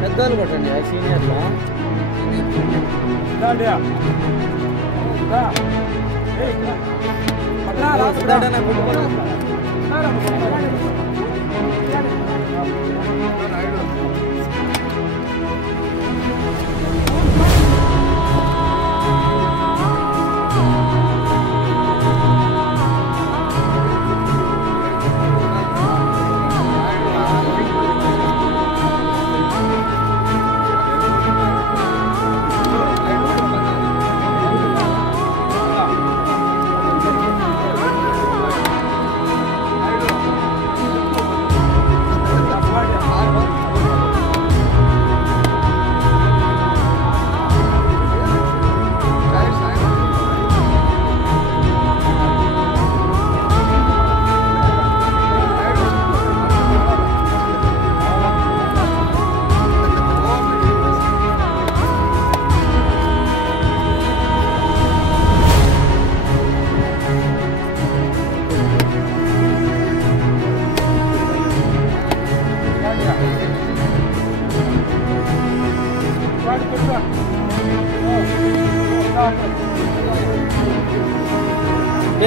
పెద్దలు కొట్టండి సీనియర్లో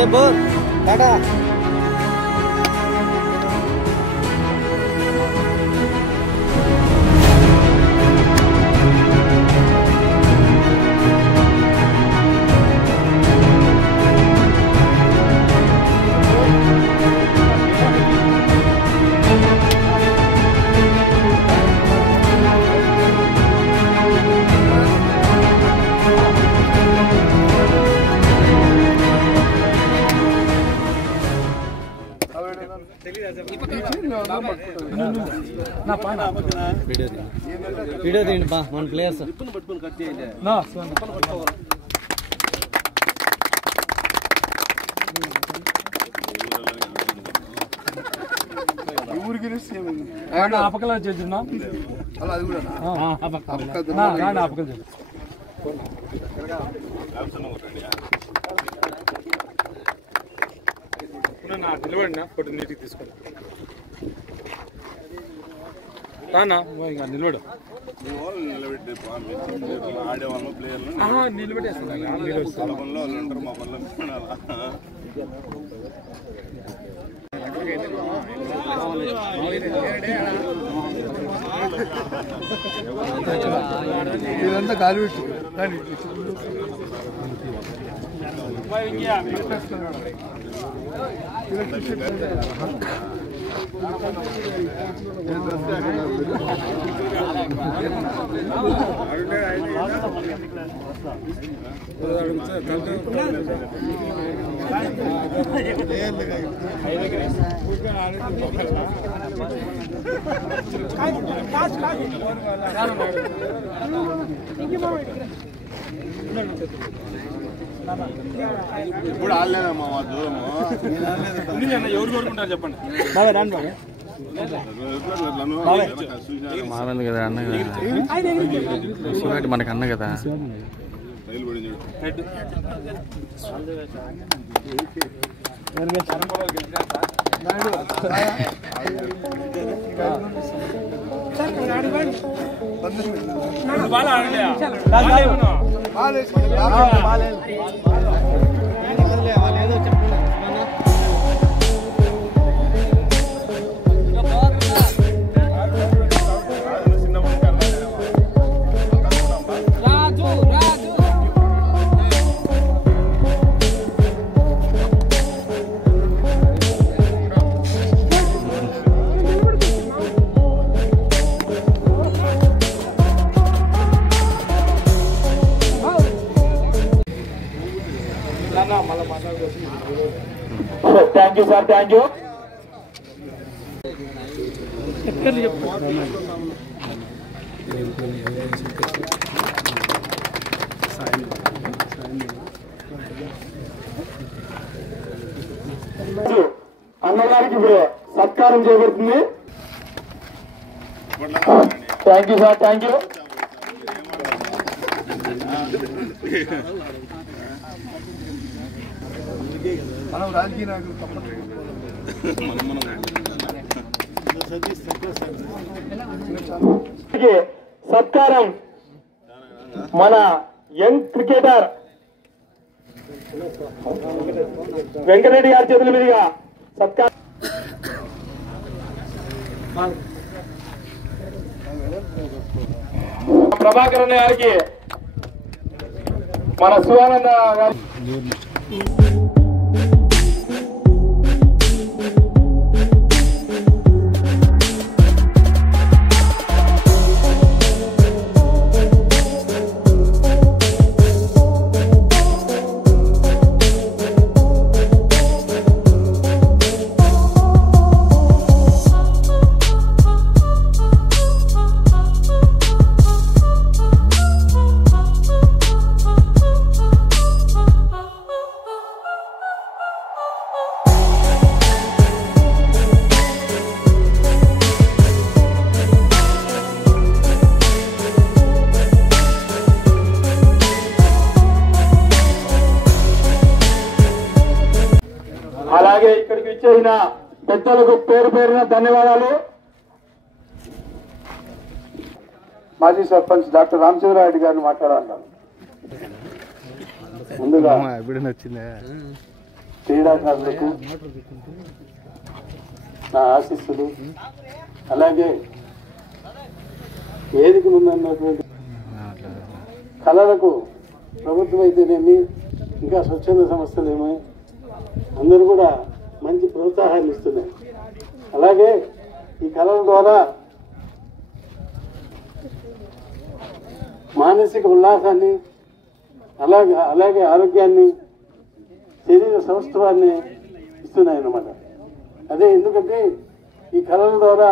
बोल टाटा వీడియో తీయండి బా మన ప్లేయర్స్ అపకలు చేస్తున్నా అపకలు చేసి నిలబడినా ఫోటో నీటికి తీసుకోండి రానా ఇంకా నిలబడు ఆడేవాళ్ళు ప్లేయర్లు నిలబెట్టేస్తాను ఇదంతా గాలి పెట్టు ఇప్పుడు ఆడలేదమ్మా మా దూరము ఎవరు కోరుకుంటారు చెప్పండి మారంది కదా అన్న కదా మనకి అన్న కదా రైలు పడింది thank you sir, thank you. అన్నగారికి ఇప్పుడు సత్కారం చేయబడుతుంది. Thank you sir, thank you. మనం రాజకీయ నాయకులు తప్పదు. సత్కారం మన యంగ్ క్రికెటర్ వెంకటరెడ్డి గారి చేతుల మీదుగా సత్కారం. ప్రభాకర్ గారికి మన శివానంద గారి అలాగే ఇక్కడికి ఇచ్చేసిన పెద్దలకు పేరు పేరున ధన్యవాదాలు. మాజీ సర్పంచ్ డాక్టర్ రామచంద్రారెడ్డి గారిని మాట్లాడాలన్నాను. ముందుగా క్రీడాకారులకు నా ఆశీస్సులు, అలాగే వేదిక ముందున్నటువంటి కళలకు ప్రభుత్వం అయితేనేమి ఇంకా స్వచ్ఛంద సంస్థలేమో అందరూ కూడా మంచి ప్రోత్సాహాన్ని ఇస్తున్నాయి. అలాగే ఈ కళల ద్వారా మానసిక ఉల్లాసాన్ని, అలాగే ఆరోగ్యాన్ని, శరీర సౌష్ఠవాన్ని ఇస్తున్నాయి అన్నమాట. అదే ఎందుకంటే ఈ కళల ద్వారా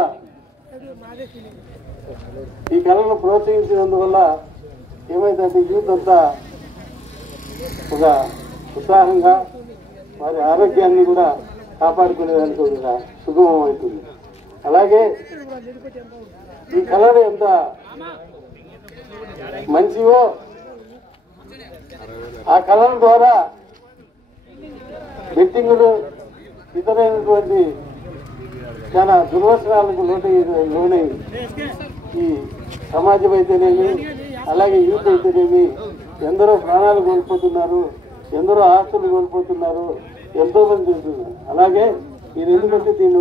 ఈ కళను ప్రోత్సహించినందువల్ల ఏమైందంటే యూత్ అంతా ఒక ఉత్సాహంగా వారి ఆరోగ్యాన్ని కూడా కాపాడుకునేదానికి ఒక సుగమం అవుతుంది. అలాగే ఈ కళలు ఎంత మంచివో ఆ కళల ద్వారా బెట్టింగులు ఇతరైనటువంటి చాలా దుర్వసనాలకు లోనై ఈ సమాజం అయితేనేమి, అలాగే యూత్ అయితేనేమి ఎందరో ప్రాణాలు కోల్పోతున్నారు, ఎందరో ఆస్తులు కోల్పోతున్నారు, ఎంతో మంది చూస్తున్నారు. అలాగే ఇది ఎందుకంటే దీన్ని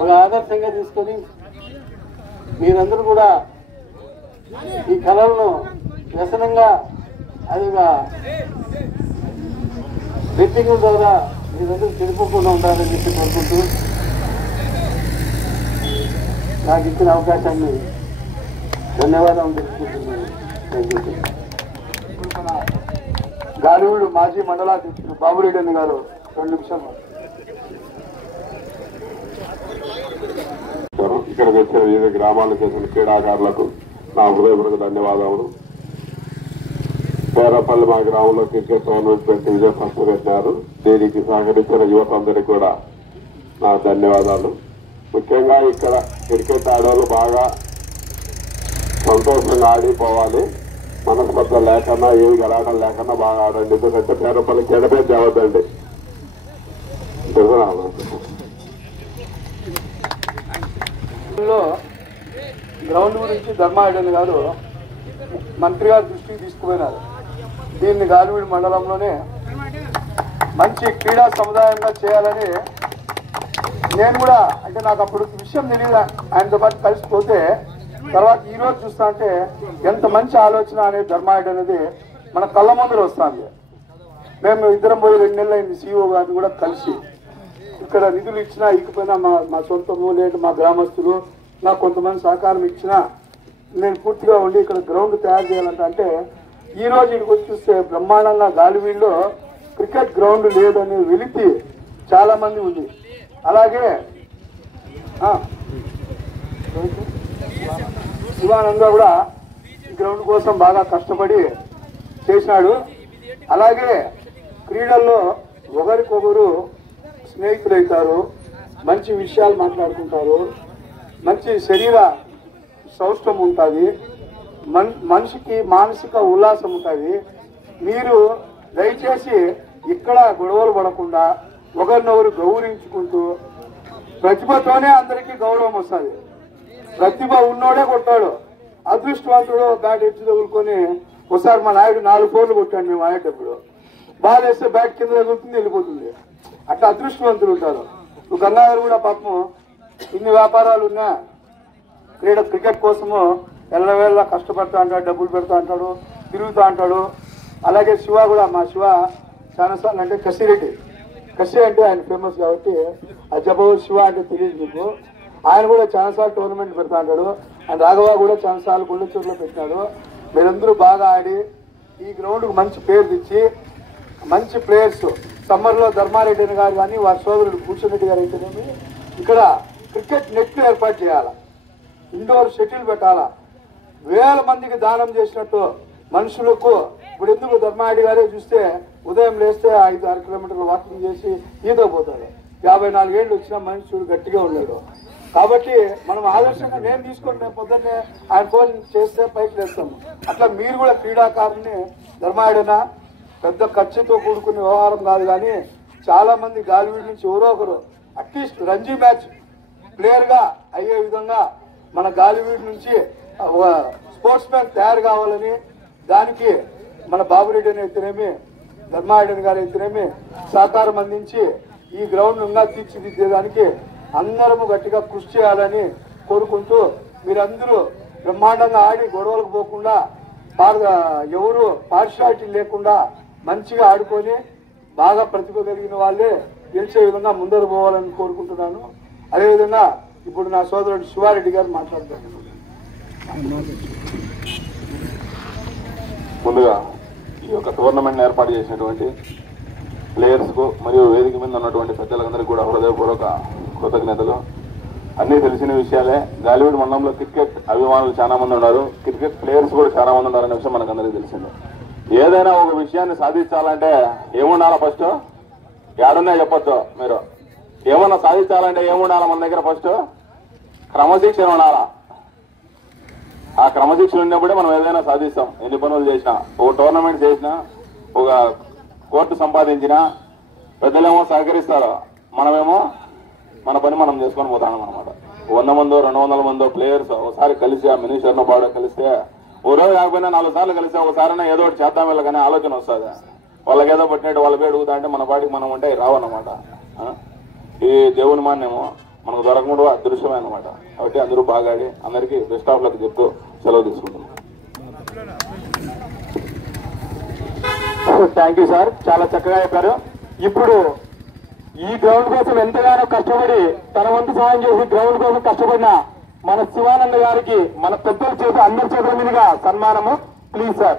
ఒక ఆదర్శంగా తీసుకొని మీరందరూ కూడా ఈ కళలను వ్యసనంగా అదిగా బెట్టింగ్ ద్వారా మీరందరూ చెడిపోకుండా ఉండాలని చెప్పి కోరుకుంటూ నాకు ఇచ్చిన అవకాశాన్ని ధన్యవాదాలు తెలుసుకుంటున్నాను. గాలివీడు మాజీ మండలాధ్యక్షులు బాబురెడ్డి అన్న గారు 2 నిమిషాలు. ఇక్కడికి వచ్చిన వివిధ గ్రామాలకు చేసిన క్రీడాకారులకు నా హృదయపూర్వక ధన్యవాదాలు. పేరపల్లి మా గ్రామంలో క్రికెట్ టోర్నమెంట్ పెట్టి విజయపక్షం పెట్టినారు. దీనికి సహకరించిన యువత అందరికీ కూడా నా ధన్యవాదాలు. ముఖ్యంగా ఇక్కడ క్రికెట్ ఆడవాళ్ళు బాగా సంతోషంగా ఆడిపోవాలి, మనస్పర్ధ లేకన్నా ఏవి గలాటం లేకన్నా బాగా ఆడండి. ఎందుకంటే పేరపల్లి చెడపే తేవద్దండి. గ్రౌండ్ గురించి ధర్మారెడ్డి గారు మంత్రి గారి దృష్టికి తీసుకుపోయినారు. దీన్ని గాలివీడు మండలంలోనే మంచి క్రీడా సముదాయంగా చేయాలని నేను కూడా, అంటే నాకు అప్పుడు విషయం తెలియదు, ఆయనతో పాటు కలిసిపోతే తర్వాత ఈ రోజు చూస్తా అంటే ఎంత మంచి ఆలోచన అనేది ధర్మారెడ్డి అనేది మన కళ్ళ ముందర వస్తుంది. మేము ఇద్దరం పోయి 2 నెలలు అయింది CEO గారిని కూడా కలిసి. ఇక్కడ నిధులు ఇచ్చినా ఇకపోయినా మా సొంతము లేదు మా గ్రామస్తులు నాకు కొంతమంది సహకారం ఇచ్చినా నేను పూర్తిగా ఉండి ఇక్కడ గ్రౌండ్ తయారు చేయాలంటే అంటే ఈ రోజు ఇక్కడికి వచ్చి చూస్తే బ్రహ్మాండంగా గాలివీడులో క్రికెట్ గ్రౌండ్ లేదనే వెలితి చాలా మంది ఉంది. అలాగే శివానంద కూడా ఈ గ్రౌండ్ కోసం బాగా కష్టపడి చేసినాడు. అలాగే క్రీడల్లో ఒకరికొకరు స్నేహితులవుతారు, మంచి విషయాలు మాట్లాడుకుంటారు, మంచి శరీర సౌష్ఠవం ఉంటుంది, మనిషికి మానసిక ఉల్లాసం ఉంటుంది. మీరు దయచేసి ఇక్కడ గొడవలు పడకుండా ఒకరినొకరు గౌరవించుకుంటూ ప్రతిభతోనే అందరికీ గౌరవం వస్తుంది. ప్రతిభ ఉన్నోడే కొట్టాడు, అదృష్టవంతుడు బ్యాట్ ఎత్తి తగులుకొని ఒకసారి మా నాయుడు 4 ఫోన్లు కొట్టాడు మేము ఆడేటప్పుడు. బాల్ వేస్తే బ్యాట్ కింద తగులుతుంది, వెళ్ళిపోతుంది. అట్లా అదృష్టవంతులు ఉంటారు. ఇప్పుడు గంగాధర్ కూడా పాపం ఇన్ని వ్యాపారాలు ఉన్నా క్రికెట్ కోసము ఎల్లవేళ్ళ కష్టపడుతూ అంటాడు, డబ్బులు పెడతా అంటాడు, తిరుగుతూ అంటాడు. అలాగే శివ కూడా, మా శివ చాలాసార్లు అంటే కసి అంటే ఆయన ఫేమస్ కాబట్టి అజబాబు శివ అంటే తెలియదు మీకు. ఆయన కూడా చాలాసార్లు టోర్నమెంట్ పెడతా అంటాడు. అండ్ రాఘవ కూడా చాలాసార్లు గుండెచూరులో పెట్టినాడు. మీరందరూ బాగా ఆడి ఈ గ్రౌండ్కు మంచి పేరు తెచ్చి మంచి ప్లేయర్స్ సమ్మర్లో ధర్మారెడ్డి గారు కానీ వారి సోదరుడు భూషణ్ రెడ్డి గారు అయితేనేమి ఇక్కడ క్రికెట్ నెట్ ఏర్పాటు చేయాలా, ఇండోర్ షటిల్ పెట్టాలా. 1000 మందికి దానం చేసినట్టు మనుషులకు ఇప్పుడు ఎందుకు ధర్మారెడ్డి గారే చూస్తే ఉదయం లేస్తే 5-6 కిలోమీటర్లు వాకింగ్ చేసి ఈత పోతాడు. 54 ఏళ్ళు వచ్చిన మనుషుడు గట్టిగా ఉన్నాడు. కాబట్టి మనం ఆదర్శంగా నేను తీసుకొని మేము పొద్దున్నే ఆయన ఫోన్ చేస్తే పైకి లేస్తాము. అట్లా మీరు కూడా క్రీడాకారుని ధర్మారెడ్డినా పెద్ద ఖర్చుతో కూడుకునే వ్యవహారం కాదు, కానీ చాలా మంది గాలివీడు నుంచి ఎవరో ఒకరు అట్లీస్ట్ రంజీ మ్యాచ్ ప్లేయర్ గా అయ్యే విధంగా మన గాలివీడు నుంచి స్పోర్ట్స్ మ్యాన్ తయారు కావాలని దానికి మన బాబురెడ్డి అని అయితేనేమి ధర్మారెడ్డి గారు అయితేనేమి సహకారం అందించి ఈ గ్రౌండ్ ఇంకా తీర్చిదిద్దేదానికి అందరము గట్టిగా కృషి చేయాలని కోరుకుంటూ మీరందరూ బ్రహ్మాండంగా ఆడి గొడవలకు పోకుండా ఎవరు పార్షియాలిటీ లేకుండా మంచిగా ఆడుకొని బాగా ప్రతిభ కలిగిన వాళ్ళే గెలిచే విధంగా ముందరు పోవాలని కోరుకుంటున్నాను. అదేవిధంగా ఇప్పుడు నా సోదరుడు శివారెడ్డి గారు మాట్లాడతారు. ముందుగా ఈ యొక్క టోర్నమెంట్ ఏర్పాటు చేసినటువంటి ప్లేయర్స్ కు మరియు వేదిక మీద ఉన్నటువంటి పెద్దలందరికీ కూడా హృదయపూర్వక కృతజ్ఞతలు. అన్నీ తెలిసిన విషయాలే. గాలివీడు మండలంలో క్రికెట్ అభిమానులు చాలా మంది ఉన్నారు, క్రికెట్ ప్లేయర్స్ కూడా చాలా మంది ఉన్నారనే విషయం మనకు అందరికీ తెలిసింది. ఏదైనా ఒక విషయాన్ని సాధించాలంటే ఏముండాలా? ఫస్ట్ ఏడున్నా చెప్పొచ్చు మీరు. ఏమన్నా సాధించాలంటే ఏముండాలా మన దగ్గర? ఫస్ట్ క్రమశిక్షణ ఉండాలా. ఆ క్రమశిక్షణ ఉన్నప్పుడే మనం ఏదైనా సాధిస్తాం. ఎన్ని పనులు చేసినా, ఒక టోర్నమెంట్ చేసినా, ఒక కోర్టు సంపాదించినా పెద్దలేమో సహకరిస్తారు, మనమేమో మన పని మనం చేసుకొని పోతాం అనమాట. 100 మందో 200 మందో ప్లేయర్స్ ఒకసారి కలిసి ఆ మినిస్టర్ను బాగా కలిస్తే, ఓ రోజు కాకపోయినా 4 సార్లు కలిస్తే ఒకసారైనా ఏదో ఒకటి చేద్దాం వెళ్ళగానే ఆలోచన వస్తుంది. వాళ్ళకి ఏదో పట్టినట్టు వాళ్ళ పేరు అడుగుతా అంటే మన పాటికి మనం ఉంటే రావన్నమాట. ఈ దేవుని మాన్యము మనకు దొరకకుండా అదృశ్యమే అనమాట. కాబట్టి అందరూ బాగా ఆడి అందరికీ బెస్ట్ ఆఫ్ లక్ చెప్తూ సెలవు తీసుకుంటున్నాం. థ్యాంక్ యూ సార్, చాలా చక్కగా చెప్పారు. ఇప్పుడు ఈ గ్రౌండ్ కోసం ఎంతగానో కష్టపడి తన వంతు సహాయం చేసి గ్రౌండ్ కోసం కష్టపడిన మన శివానంద గారికి మన పెద్దల చేతి అందరి చేతుల మీదుగా సన్మానము. Please sir.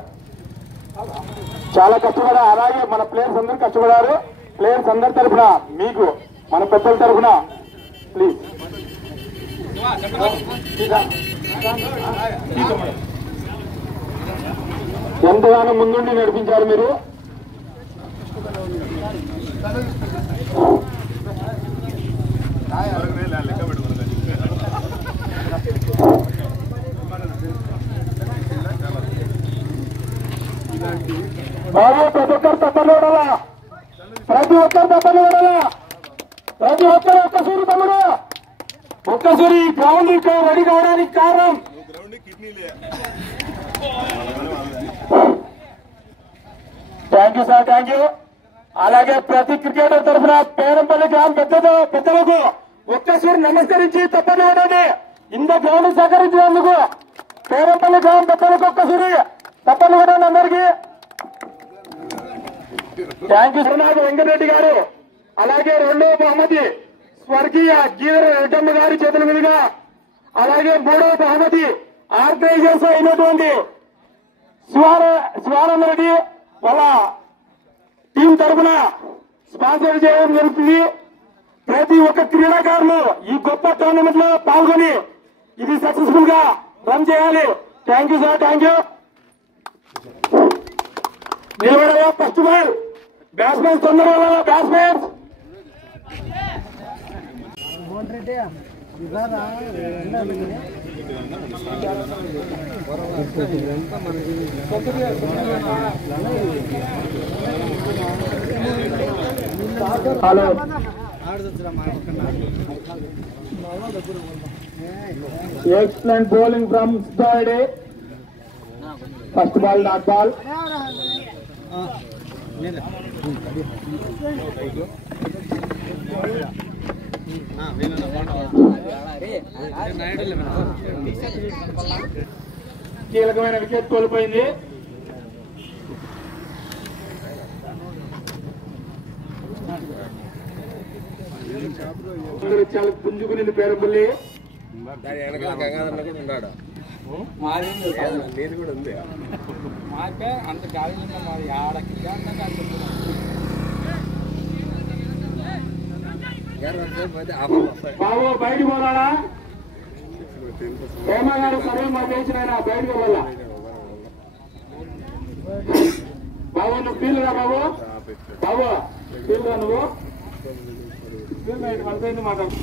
చాలా కష్టపడా. అలాగే మన ప్లేయర్స్ అందరూ కష్టపడారు. ప్లేయర్స్ అందరి తరఫున మీకు మన పెద్దల తరఫున ప్లీజ్. ఎంతగానో ముందుండి నడిపించారు మీరు. బాబు ప్రతి ఒక్కరు తప్పలు ఓడాలా, ప్రతి ఒక్కరు తప్పలు ఓడాలా, ప్రతి ఒక్కరు ఒక్కసూరి తమ్ముడు ఒక్కసూరి గ్రౌండ్ రెడీ కావడానికి కారణం thank you sir, thank you. అలాగే ప్రతి క్రికెటర్ తరఫున పేరంపల్లి గ్రామ పెద్దలకు ఒక్కసారి నమస్కరించి తప్పని ఉండండి. ఇంత గ్రౌండ్ సహకరించినందుకు పేరంపల్లి గ్రామ పెద్దలకు ఒక్కసారి తప్పని ఉండండి అందరికీ. థ్యాంక్ యూ శ్రీనాథ్ వెంకటరెడ్డి గారు. అలాగే 2వ బహుమతి స్వర్గీయ గీదర రెడ్డమ్మ గారి చేతుల మీదుగా, అలాగే 3వ బహుమతి ఆర్గనైజర్స్ అయినటువంటి శివానంద రెడ్డి వాళ్ళ టీం తరఫున స్పాన్సర్ చేయడం జరుగుతుంది. ప్రతి ఒక్క క్రీడాకారులు ఈ గొప్ప టోర్నమెంట్ లో పాల్గొని ఇది సక్సెస్ఫుల్ గా రన్ చేయాలి. Thank you sir, thank you. నిలబడగా ఫస్ట్ బాల్ బ్యాట్స్మెన్స్ తొందరగా batsmen hello excellent bowling from Siddha Reddy. First ball dot ball. కీలకమైన వికెట్ కోల్పోయింది. చాలా పుంజుకునేది పేరుపల్లి. బాబు బయటికి పోవాలా? హేమ గారు సరే మా చేసిన బయటకు పోవాలా? బాబు నువ్వు ఫీల్ రా బాబు. బాబు ఫీల్ రా నువ్వు. ఫీల్ రైట్ మనపైన మాట్లాడు.